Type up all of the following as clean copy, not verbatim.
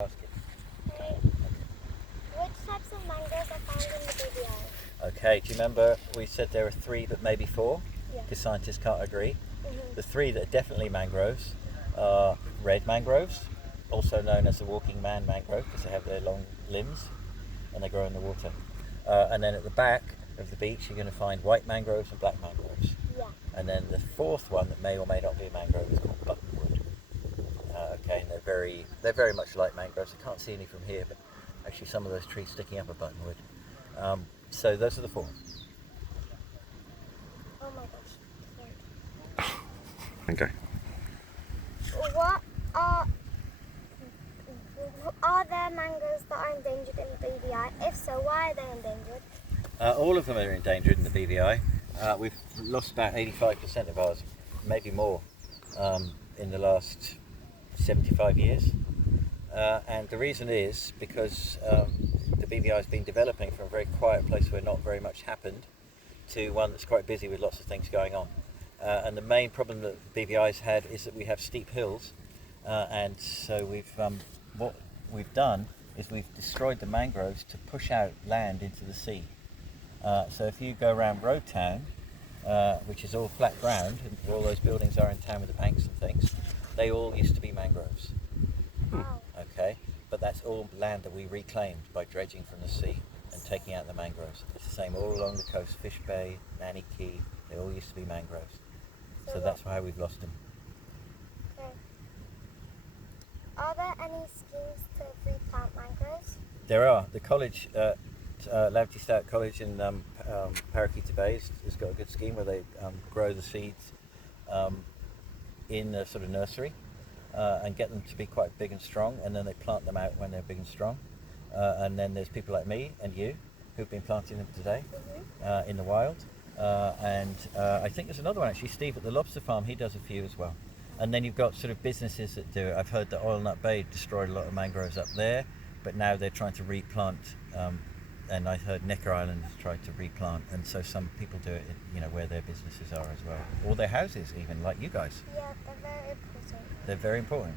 Hey, which types of mangroves are found in the BVI? Okay, do you remember we said there are three but maybe four? Yeah. Because scientists can't agree. Mm-hmm. The three that are definitely mangroves are red mangroves, also known as the walking man mangrove because they have their long limbs and they grow in the water. And then at the back of the beach you're going to find white mangroves and black mangroves. Yeah. And then the fourth one that may or may not be a mangrove is called buttonwood. Okay, and they're very much like mangroves. I can't see any from here, but actually some of those trees sticking up are buttonwood. So those are the four. Oh my gosh. Okay. What are there mangroves that are endangered in the BVI? If so, why are they endangered? All of them are endangered in the BVI. We've lost about 85% of ours, maybe more, in the last 75 years. And the reason is because the BVI has been developing from a very quiet place where not very much happened to one that's quite busy with lots of things going on. And the main problem that the BVI's had is that we have steep hills, and so what we've done is we've destroyed the mangroves to push out land into the sea. So if you go around Road Town, which is all flat ground, and all those buildings are in town with the banks and things, they all used to be mangroves. Wow. Okay, but that's all land that we reclaimed by dredging from the sea and taking out the mangroves. It's the same all along the coast, Fish Bay, Nanny Key, they all used to be mangroves. So that's why we've lost them. Okay. Are there any schemes to replant mangroves? There are. The college, Lavty Stout College in Parakeeta Bay has got a good scheme where they grow the seeds in a sort of nursery and get them to be quite big and strong, and then they plant them out when they're big and strong. And then there's people like me and you who've been planting them today in the wild. And I think there's another one actually, Steve at the lobster farm, he does a few as well. And then you've got sort of businesses that do it. I've heard that Oil Nut Bay destroyed a lot of mangroves up there, but now they're trying to replant. And I heard Necker Island has tried to replant, and so some people do it, where their businesses are as well, or their houses even, like you guys. Yeah, they're very important. They're very important.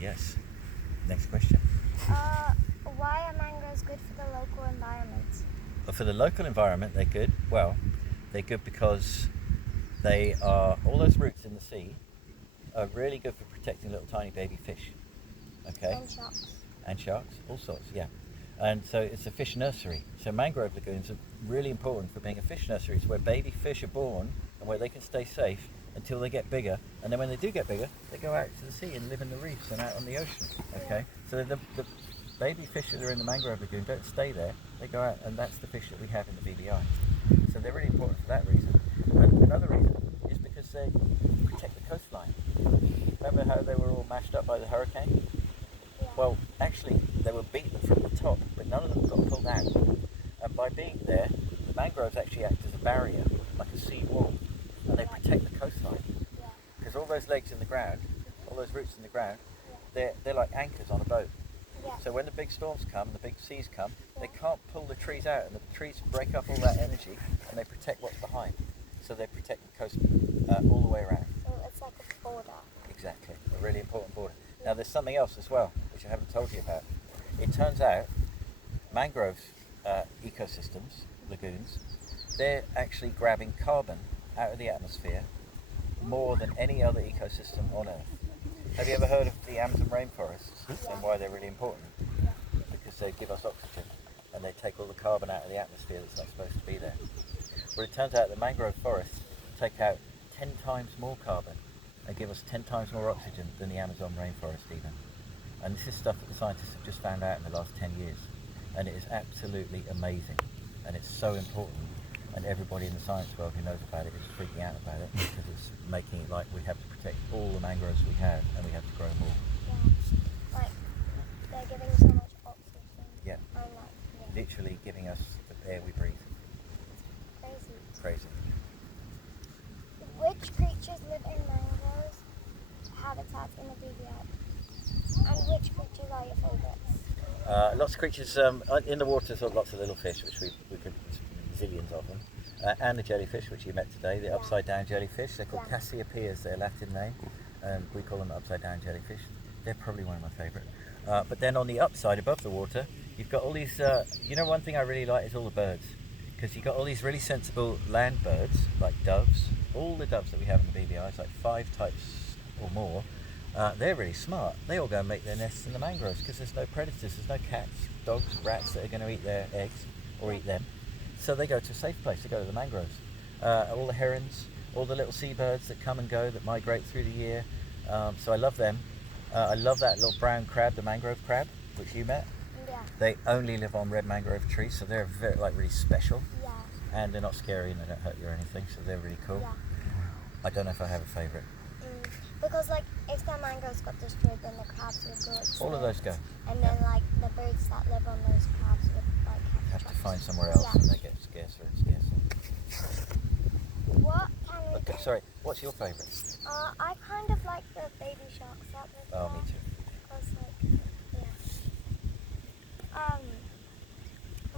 Yes. Next question. Why are mangroves good for the local environment? For the local environment, they're good. Well, they're good because they are, all those roots in the sea are really good for protecting little tiny baby fish. Okay? And sharks. And sharks, all sorts, yeah. And so it's a fish nursery. So mangrove lagoons are really important for being a fish nursery. It's where baby fish are born and where they can stay safe until they get bigger. And then when they do get bigger, they go out to the sea and live in the reefs and out on the ocean. Okay? So the baby fish that are in the mangrove lagoon don't stay there. They go out, and that's the fish that we have in the BVI. So they're really important for that reason. And another reason is because they protect the coastline. Remember how they were all mashed up by the hurricane? Yeah. Well, actually, they were beaten from the top, but none of them got pulled out. And by being there, the mangroves actually act as a barrier, like a sea wall, and they protect the coastline. Yeah. Because all those legs in the ground, all those roots in the ground, they're like anchors on a boat. Yeah. So when the big storms come, the big seas come, they can't pull the trees out, and the trees break up all that energy, and they protect what's behind. So they protect the coast all the way around. So it's like a border. Exactly, a really important border. Now there's something else as well, which I haven't told you about. It turns out mangrove ecosystems, lagoons, they're actually grabbing carbon out of the atmosphere more than any other ecosystem on Earth. Have you ever heard of the Amazon rainforests and why they're really important? Because they give us oxygen and they take all the carbon out of the atmosphere that's not supposed to be there. Well, it turns out the mangrove forests take out 10 times more carbon and give us 10 times more oxygen than the Amazon rainforest even. And this is stuff that the scientists have just found out in the last 10 years. And it is absolutely amazing. And it's so important. And everybody in the science world who knows about it is freaking out about it because it's making it like we have to protect all the mangroves we have and we have to grow more. Yeah. Like, they're giving so much oxygen. Yeah. And like, Literally giving us the air we breathe. crazy. Crazy. Which creatures live in mangroves habitats in the BVI? And which creatures are your favourites? Lots of creatures in the water, so lots of little fish, which we could, zillions of them. And the jellyfish, which you met today, the upside down jellyfish. They're called Cassiopeias, their Latin name, and we call them upside down jellyfish. They're probably one of my favourite. But then on the upside, above the water, you've got all these. One thing I really like is all the birds, because you've got all these really sensible land birds like doves. All the doves that we have in the BVI, it's like 5 types or more. They're really smart. They all go and make their nests in the mangroves because there's no predators, there's no cats, dogs, rats that are going to eat their eggs or eat them. So they go to a safe place. They go to the mangroves. All the herons, all the little seabirds that come and go that migrate through the year. So I love them. I love that little brown crab, the mangrove crab, which you met. Yeah. They only live on red mangrove trees, so they're very, really special. Yeah. And they're not scary and they don't hurt you or anything, so they're really cool. Yeah. I don't know if I have a favourite. Because if the mangroves got destroyed, then the crabs would go extinct. All of those go. And then the birds that live on those crabs would Have to find somewhere else, Yeah. and they get scarcer and scarcer. What can we do? Okay, sorry, what's your favourite? I kind of like the baby sharks that live Oh, there. me too. Because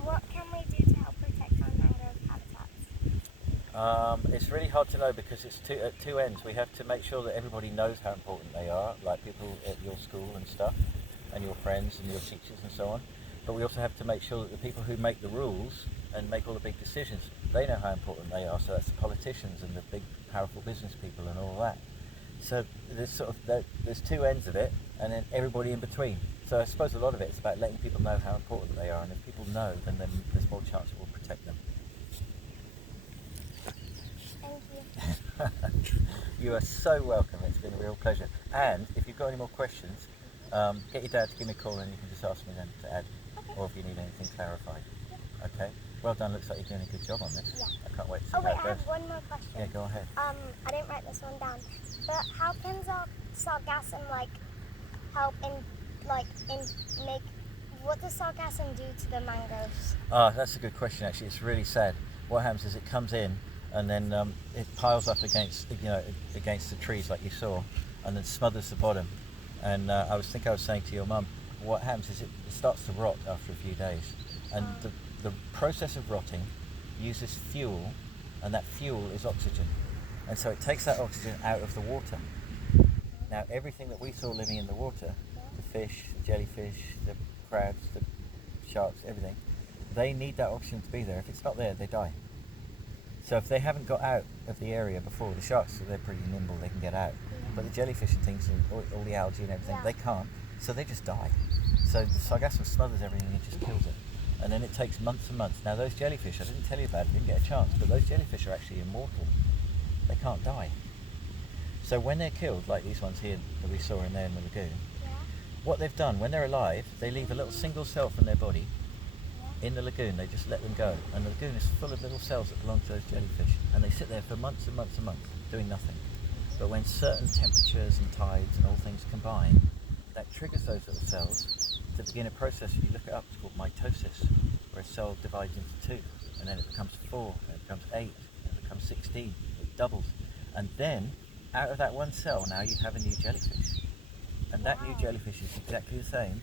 what can we do to help protect our mangrove habitats? It's really hard to know because it's at two ends. We have to make sure that everybody knows how important they are, like people at your school and stuff, and your friends and your teachers and so on. But we also have to make sure that the people who make the rules and make all the big decisions, they know how important they are. So that's the politicians and the big, powerful business people and all that. So there's 2 ends of it, and then everybody in between. So I suppose a lot of it is about letting people know how important they are, and if people know, then there's more chance it will protect them. Thank you. You are so welcome. It's been a real pleasure. And if you've got any more questions, get your dad to give me a call, and you can just ask me then to add, or if you need anything clarified. Okay. Well done. Looks like you're doing a good job on this. Yeah. I can't wait to see Oh how wait, it I goes. have one more question. Yeah, go ahead. I didn't write this one down, but how can sargassum help what does sargassum do to the mangroves? That's a good question. Actually, it's really sad. What happens is it comes in, and then it piles up against the trees like you saw, and then smothers the bottom. And I was saying to your mum, what happens is it starts to rot after a few days, and the process of rotting uses fuel, and that fuel is oxygen, and so it takes that oxygen out of the water. Now everything that we saw living in the water, the fish, the jellyfish, the crabs, the sharks, everything, they need that oxygen to be there. If it's not there, they die. So if they haven't got out of the area before, the sharks, so they're pretty nimble, they can get out. But the jellyfish and things, and all the algae and everything, they can't, so they just die. So the sargassum smothers everything and it just kills it. And then it takes months and months. Now those jellyfish, I didn't tell you about it, didn't get a chance, but those jellyfish are actually immortal. They can't die. So when they're killed, like these ones here that we saw in there in the lagoon, what they've done, when they're alive, they leave a little single cell from their body in the lagoon. They just let them go. And the lagoon is full of little cells that belong to those jellyfish. And they sit there for months and months and months, doing nothing. But when certain temperatures and tides and all things combine, that triggers those little cells to begin a process. If you look it up, it's called mitosis, where a cell divides into 2, and then it becomes 4, and it becomes 8, and it becomes 16. It doubles. And then, out of that one cell, now you have a new jellyfish. And that new jellyfish is exactly the same